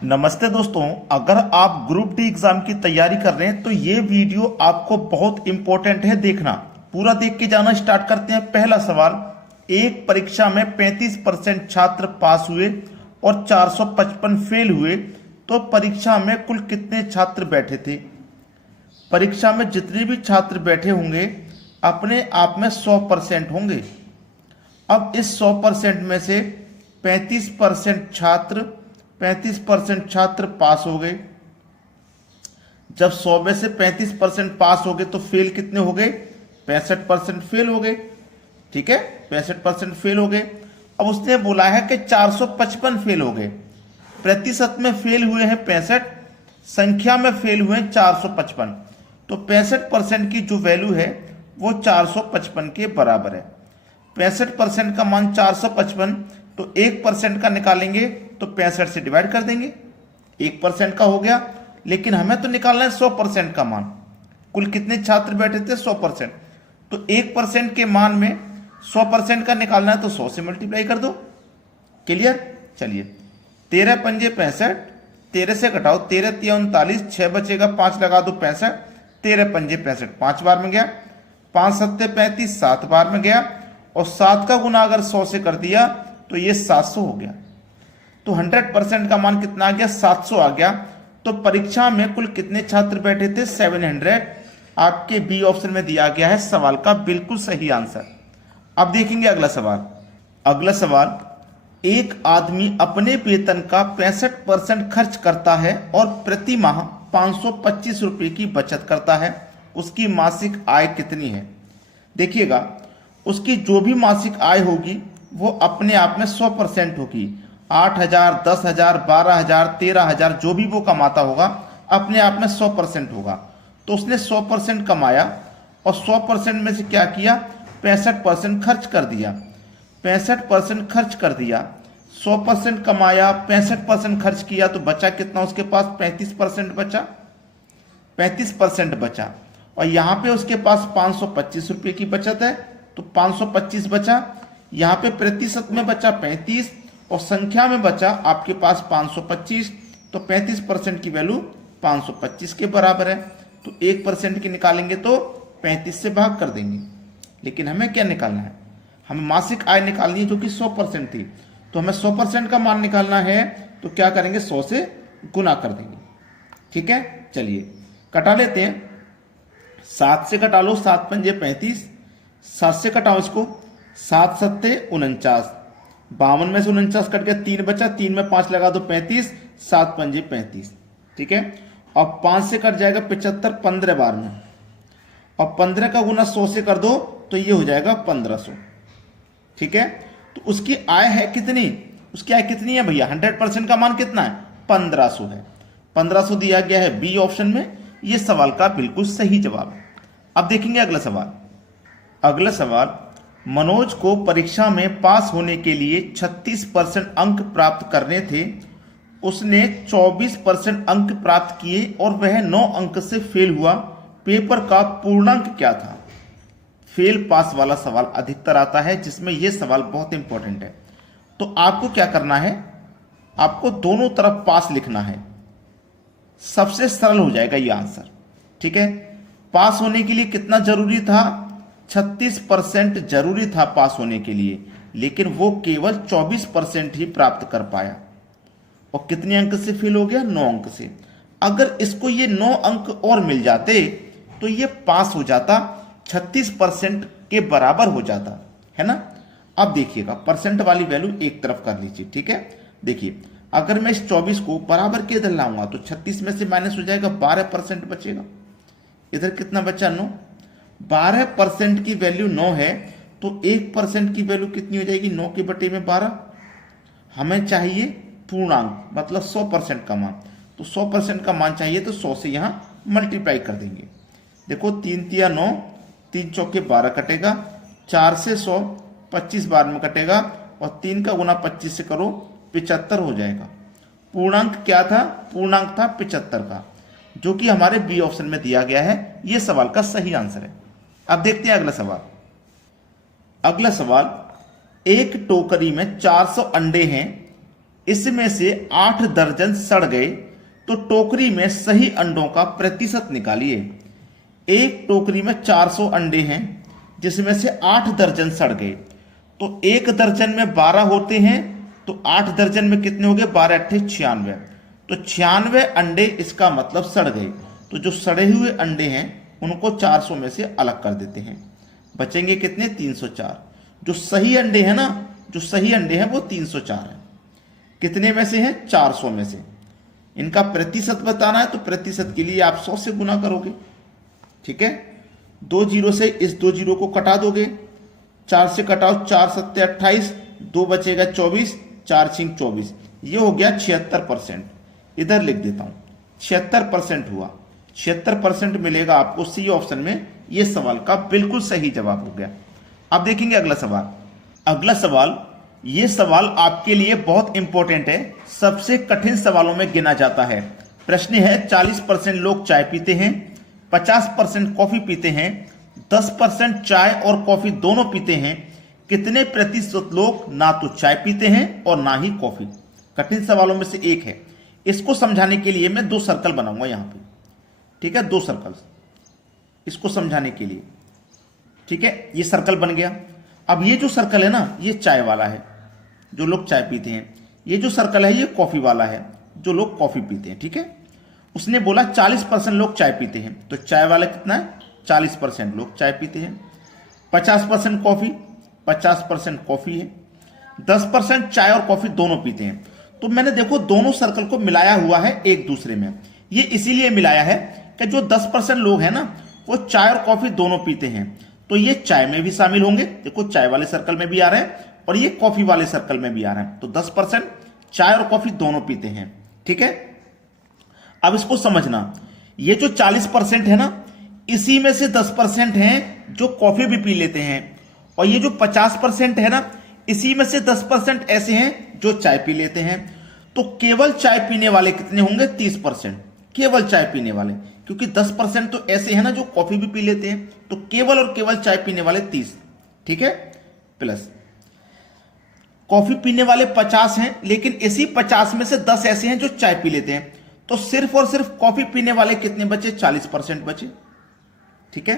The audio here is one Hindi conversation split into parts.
नमस्ते दोस्तों, अगर आप ग्रुप डी एग्जाम की तैयारी कर रहे हैं तो ये वीडियो आपको बहुत इंपॉर्टेंट है, देखना पूरा देख के जाना। स्टार्ट करते हैं। पहला सवाल, एक परीक्षा में 35% छात्र पास हुए और 455 फेल हुए तो परीक्षा में कुल कितने छात्र बैठे थे? परीक्षा में जितने भी छात्र बैठे होंगे अपने आप में 100% होंगे। अब इस 100% में से 35% छात्र पास हो गए। जब 100 में से 35% पास हो गए तो फेल कितने हो गए? 65% फेल हो गए। ठीक है, 65% फेल हो गए। अब उसने बोला है कि 455 फेल हो गए। प्रतिशत में फेल हुए हैं 65, संख्या में फेल हुए हैं 455, तो 65% की जो वैल्यू है वो 455 के बराबर है। 65% का मान 455, तो 1% का निकालेंगे तो 65 से डिवाइड कर देंगे, 1% का हो गया। लेकिन हमें तो निकालना है 100% का मान। कुल कितने छात्र बैठे थे? 100%। तो 1% के मान में 100% का निकालना है तो 100 से मल्टीप्लाई कर दो। क्लियर? चलिए, 13 पंजे 65, 13 से घटाओ, 13 तिया 39, 6 बचेगा, 5 लगा दो 65, 13 पंजे 65 5 बार में गया, 5 सत्ते 35 7 बार में गया, और 7 का गुना अगर 100 से कर दिया तो ये 700 हो गया। तो 100% का मान कितना आ गया? 700 आ गया। तो परीक्षा में कुल कितने छात्र बैठे थे? 700। आपके बी ऑप्शन में दिया गया है सवाल का बिल्कुल सही आंसर। अब देखेंगे अगला सवाल। अगला सवाल, एक आदमी अपने वेतन का 65% खर्च करता है और प्रति माह 525 रुपए की बचत करता है। उसकी मासिक आय कितनी है? देखिएगा, उसकी जो भी मासिक आय होगी वो अपने आप में 100% होगी। 8,000, 10,000, 12,000, 13,000 जो भी वो कमाता होगा अपने आप में 100% होगा। तो उसने 100% कमाया और 100% में से क्या किया? 65% खर्च कर दिया। 65% खर्च कर दिया, 100% कमाया, 65% खर्च किया, तो बचा कितना उसके पास? 35% बचा। 35% बचा, और यहाँ पे उसके पास 525 रुपये की बचत है तो 525 बचा। यहाँ पे प्रतिशत में बचा 35 और संख्या में बचा आपके पास 525, तो 35% की वैल्यू 525 के बराबर है। तो 1% की निकालेंगे तो 35 से भाग कर देंगे। लेकिन हमें क्या निकालना है? हमें मासिक आय निकालनी है जो कि 100% थी। तो हमें 100% का मान निकालना है, तो क्या करेंगे? 100 से गुना कर देंगे। ठीक है, चलिए कटा लेते हैं। 7 से कटा लो, 7 पंजे 35, 7 से कटाओ इसको, 7 सत्ते 49, 52 में से 49 कट गया, 3 बचा, 3 में 5 लगा दो 35, 7 पंजे 35। ठीक है, अब 5 से कट जाएगा 75 15 बार में, और 15 का गुना 100 से कर दो तो ये हो जाएगा 1500। ठीक है, तो उसकी आय है कितनी? उसकी आय कितनी है भैया? 100% का मान कितना है? 1500 है। 1500 दिया गया है बी ऑप्शन में। ये सवाल का बिल्कुल सही जवाब है। अब देखेंगे अगला सवाल। अगला सवाल, मनोज को परीक्षा में पास होने के लिए 36% अंक प्राप्त करने थे। उसने 24% अंक प्राप्त किए और वह 9 अंक से फेल हुआ। पेपर का पूर्णांक क्या था? फेल पास वाला सवाल अधिकतर आता है, जिसमें यह सवाल बहुत इंपॉर्टेंट है। तो आपको क्या करना है? आपको दोनों तरफ पास लिखना है, सबसे सरल हो जाएगा ये आंसर। ठीक है, पास होने के लिए कितना जरूरी था? 36% जरूरी था पास होने के लिए, लेकिन वो केवल 24% ही प्राप्त कर पाया। और कितने अंक से फेल हो गया? 9 अंक से। अगर इसको ये 9 अंक और मिल जाते तो ये पास हो जाता, 36% के बराबर हो जाता, है ना। अब देखिएगा, परसेंट वाली वैल्यू एक तरफ कर लीजिए। ठीक है, देखिए अगर मैं इस 24 को बराबर के इधर लाऊंगा तो 36 में से माइनस हो जाएगा, 12% बचेगा। इधर कितना बचा? 9। 12% की वैल्यू 9 है, तो 1% की वैल्यू कितनी हो जाएगी? 9 के बटे में 12। हमें चाहिए पूर्णांक, मतलब 100% का मान। तो 100% का मान चाहिए तो 100 से यहां मल्टीप्लाई कर देंगे। देखो 3 तिया 9, 3 चौके 12 कटेगा, 4 से 100 25 बार में कटेगा, और 3 का गुना 25 से करो 75 हो जाएगा। पूर्णांक क्या था? पूर्णांक था 75 का, जो कि हमारे बी ऑप्शन में दिया गया है। यह सवाल का सही आंसर है। अब देखते हैं अगला सवाल। अगला सवाल, एक टोकरी में 400 अंडे हैं। इसमें से 8 दर्जन सड़ गए तो टोकरी में सही अंडों का प्रतिशत निकालिए। एक टोकरी में 400 अंडे हैं जिसमें से 8 दर्जन सड़ गए, तो एक दर्जन में 12 होते हैं, तो 8 दर्जन में कितने हो गए? 12 अट्ठे 96, तो 96 अंडे इसका मतलब सड़ गए। तो जो सड़े हुए अंडे हैं उनको 400 में से अलग कर देते हैं, बचेंगे कितने? 304। जो सही अंडे हैं ना, जो सही अंडे हैं वो 304 है। कितने में से हैं? 400 में से। इनका प्रतिशत बताना है तो प्रतिशत के लिए आप 100 से गुना करोगे, ठीक है। 2 जीरो से इस 2 जीरो को कटा दोगे, 4 से कटाओ, 4 सत्ते 28, 2 बचेगा 24, 4 छिंग 24, ये हो गया 76%। इधर लिख देता हूं 76% हुआ, 76% मिलेगा आपको सी ऑप्शन में। ये सवाल का बिल्कुल सही जवाब हो गया। अब देखेंगे अगला सवाल। अगला सवाल, ये सवाल आपके लिए बहुत इंपॉर्टेंट है, सबसे कठिन सवालों में गिना जाता है। प्रश्न है 40% लोग चाय पीते हैं, 50% कॉफी पीते हैं, 10% चाय और कॉफी दोनों पीते हैं, कितने प्रतिशत लोग ना तो चाय पीते हैं और ना ही कॉफी? कठिन सवालों में से एक है। इसको समझाने के लिए मैं 2 सर्कल बनाऊंगा यहां पे, ठीक है, 2 सर्कल इसको समझाने के लिए, ठीक है। ये सर्कल बन गया। अब ये जो सर्कल है ना, ये चाय वाला है, जो लोग चाय पीते हैं। ये जो सर्कल है ये कॉफी वाला है, जो लोग कॉफी पीते हैं, ठीक है। उसने बोला 40% लोग चाय पीते हैं, तो चाय वाला कितना है? 40% लोग चाय पीते हैं। 50% कॉफी, 50% कॉफी है। 10% चाय और कॉफी दोनों पीते हैं। तो मैंने देखो दोनों सर्कल को मिलाया हुआ है एक दूसरे में। ये इसीलिए मिलाया है कि जो 10% लोग हैं ना वो चाय और कॉफी दोनों पीते हैं, तो ये चाय में भी शामिल होंगे। देखो चाय वाले सर्कल में भी आ रहे हैं और ये कॉफी वाले सर्कल में भी आ रहे हैं। तो 10% चाय और कॉफी दोनों पीते हैं, ठीक है। अब इसको समझना, ये जो 40% है ना, इसी में से 10% हैं जो कॉफी भी पी लेते हैं, और ये जो 50% है ना, इसी में से 10% ऐसे हैं जो चाय पी लेते हैं। तो केवल चाय पीने वाले कितने होंगे? 30%, केवल चाय पीने वाले, क्योंकि 10% तो ऐसे हैं ना जो कॉफी भी पी लेते हैं, तो केवल और केवल चाय पीने वाले 30, ठीक है। प्लस कॉफी पीने वाले 50 हैं, लेकिन इसी 50 में से 10 ऐसे हैं जो चाय पी लेते हैं, तो सिर्फ और सिर्फ कॉफी पीने वाले कितने बचे? 40% बचे, ठीक है।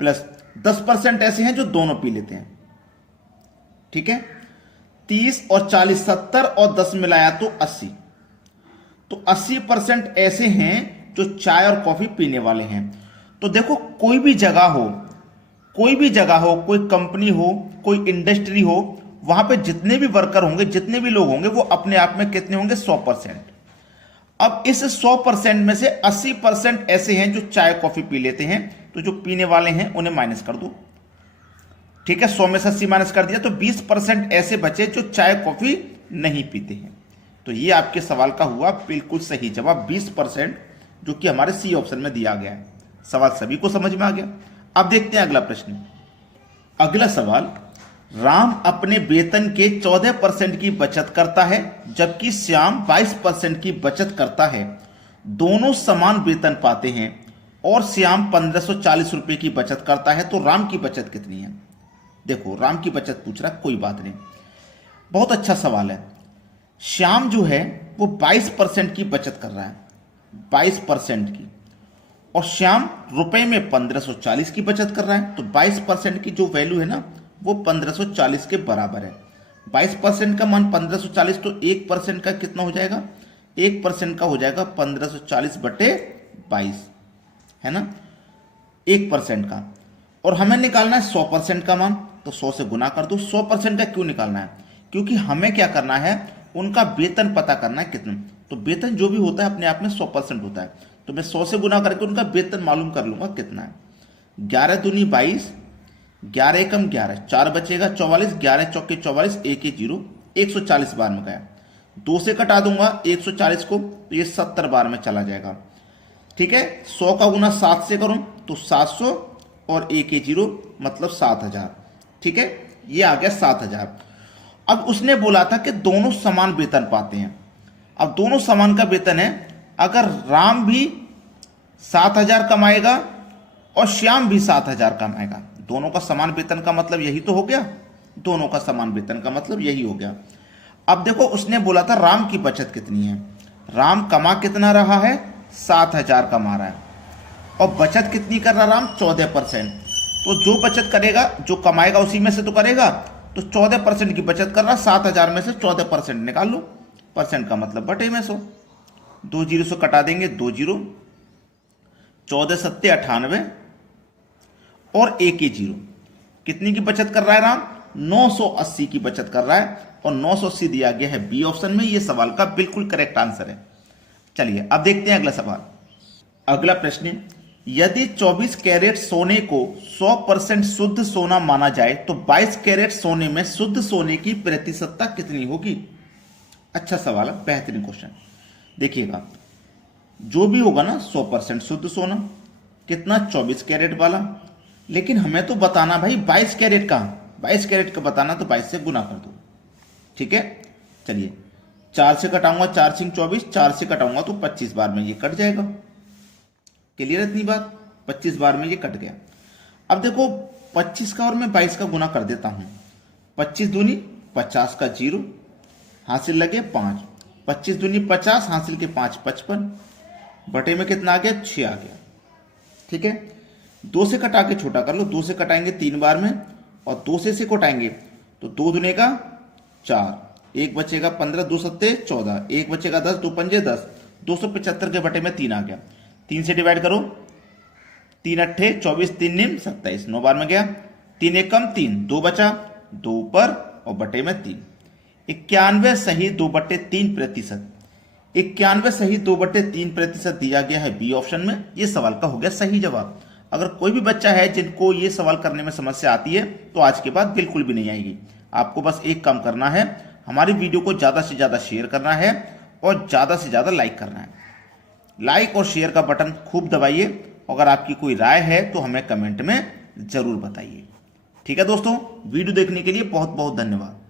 प्लस 10% ऐसे हैं जो दोनों पी लेते हैं, ठीक है। 30 और 40 70 और 10 मिलाया तो 80, तो 80% ऐसे हैं जो चाय और कॉफी पीने वाले हैं। तो देखो कोई भी जगह हो, कोई भी जगह हो, कोई कंपनी हो, कोई इंडस्ट्री हो, वहां पे जितने भी वर्कर होंगे, जितने भी लोग होंगे, वो अपने आप में कितने होंगे? 100%। अब इस 100% में से 80% ऐसे हैं जो चाय कॉफी पी लेते हैं, तो जो पीने वाले हैं उन्हें माइनस कर दो, ठीक है। 100 में से 80 माइनस कर दिया तो 20% ऐसे बचे जो चाय कॉफी नहीं पीते हैं। तो ये आपके सवाल का हुआ बिल्कुल सही जवाब, 20%, जो कि हमारे सी ऑप्शन में दिया गया है। सवाल सभी को समझ में आ गया। अब देखते हैं अगला प्रश्न। अगला सवाल, राम अपने वेतन के 14% की बचत करता है जबकि श्याम 22% की बचत करता है। दोनों समान वेतन पाते हैं और श्याम 1540 रुपए की बचत करता है, तो राम की बचत कितनी है? देखो राम की बचत पूछ रहा, कोई बात नहीं, बहुत अच्छा सवाल है। श्याम जो है वो 22% की बचत कर रहा है, 22% की, और श्याम रुपए में 1540 की बचत कर रहा है। तो 22% की जो वैल्यू है ना वो 1540 के बराबर है। 22% का मान 1540, तो 1% का कितना हो जाएगा? 1% का हो जाएगा 1540 बटे 22, है ना, 1% का। और हमें निकालना है 100% का मान, तो 100 से गुना कर दो। 100% का क्यों निकालना है? क्योंकि हमें क्या करना है, उनका वेतन पता करना है कितना। तो वेतन जो भी होता है अपने आप में 100% होता है, तो मैं 100 से गुना करके उनका वेतन मालूम कर लूंगा कितना है। 11 दूनी 22, 11 एकम 11, 4 बचेगा 44, 11 चौके 44, 1 0, 140 बार में गया। 2 से कटा दूंगा 140 को, तो ये 70 बार में चला जाएगा, ठीक है। 100 का गुना 7 से करूं तो 700 और 1 0 मतलब 7000, ठीक है, ये आ गया 7000। अब उसने बोला था कि दोनों समान वेतन पाते हैं। अब दोनों समान का वेतन है, अगर राम भी 7000 कमाएगा और श्याम भी 7000 कमाएगा, दोनों का समान वेतन का मतलब यही तो हो गया, दोनों का समान वेतन का मतलब यही हो गया। अब देखो उसने बोला था राम की बचत कितनी है। राम कमा कितना रहा है, 7,000 कमा रहा है, और बचत कितनी कर रहा राम, 14%। तो जो बचत करेगा, जो कमाएगा उसी में से तो करेगा, तो 14% की बचत कर रहा, 7,000 में से 14% निकाल लो। परसेंट का मतलब बटे में 100, 2 जीरो से कटा देंगे, 2 जीरो, 14 सत्ते 98 और 1 ही जीरो। कितनी की बचत कर रहा है राम, 980 की बचत कर रहा है, और 980 दिया गया है बी ऑप्शन में। ये सवाल का बिल्कुल करेक्ट आंसर है। चलिए अब देखते हैं अगला सवाल। अगला प्रश्न, यदि 24 कैरेट सोने को 100% शुद्ध सोना माना जाए तो 22 कैरेट सोने में शुद्ध सोने की प्रतिशतता कितनी होगी। अच्छा सवाल है, बेहतरीन क्वेश्चन। देखिएगा, जो भी होगा ना 100% शुद्ध सोना, कितना, 24 कैरेट वाला। लेकिन हमें तो बताना भाई 22 कैरेट का, 22 कैरेट का बताना, तो 22 से गुना कर दो, ठीक है। चलिए 4 से कटाऊंगा, 4 सिंह 24, 4 से कटाऊंगा तो 25 बार में ये कट जाएगा। क्लियर है इतनी बात, 25 बार में ये कट गया। अब देखो 25 का और मैं 22 का गुना कर देता हूं। 25 दूनी 50 का 0, हासिल लगे 5, 25 दूनी 50, हासिल के 5 55, बटे में कितना आ गया, 6 आ गया, ठीक है। 2 से कटा के छोटा कर लो, 2 से कटाएंगे 3 बार में, और 2 से कटाएंगे तो 2 दूने का 4, 1 बचेगा 15, 2 सत्ते 14, 1 बचेगा 10, 2 पंजे 10, 275 के बटे में 3 आ गया। 3 से डिवाइड करो, 3 अट्ठे 24, 3 निम 27, 9 बार में गया। 3 एक कम 3, 2 बचा, 2 ऊपर और बटे में 3। 91 सही 2/3%। 91 सही 2/3% दिया गया है बी ऑप्शन में। ये सवाल का हो गया सही जवाब। अगर कोई भी बच्चा है जिनको ये सवाल करने में समस्या आती है तो आज के बाद बिल्कुल भी नहीं आएगी। आपको बस एक काम करना है, हमारी वीडियो को ज़्यादा से ज़्यादा शेयर करना है और ज़्यादा से ज़्यादा लाइक करना है। लाइक और शेयर का बटन खूब दबाइए। अगर आपकी कोई राय है तो हमें कमेंट में ज़रूर बताइए। ठीक है दोस्तों, वीडियो देखने के लिए बहुत बहुत धन्यवाद।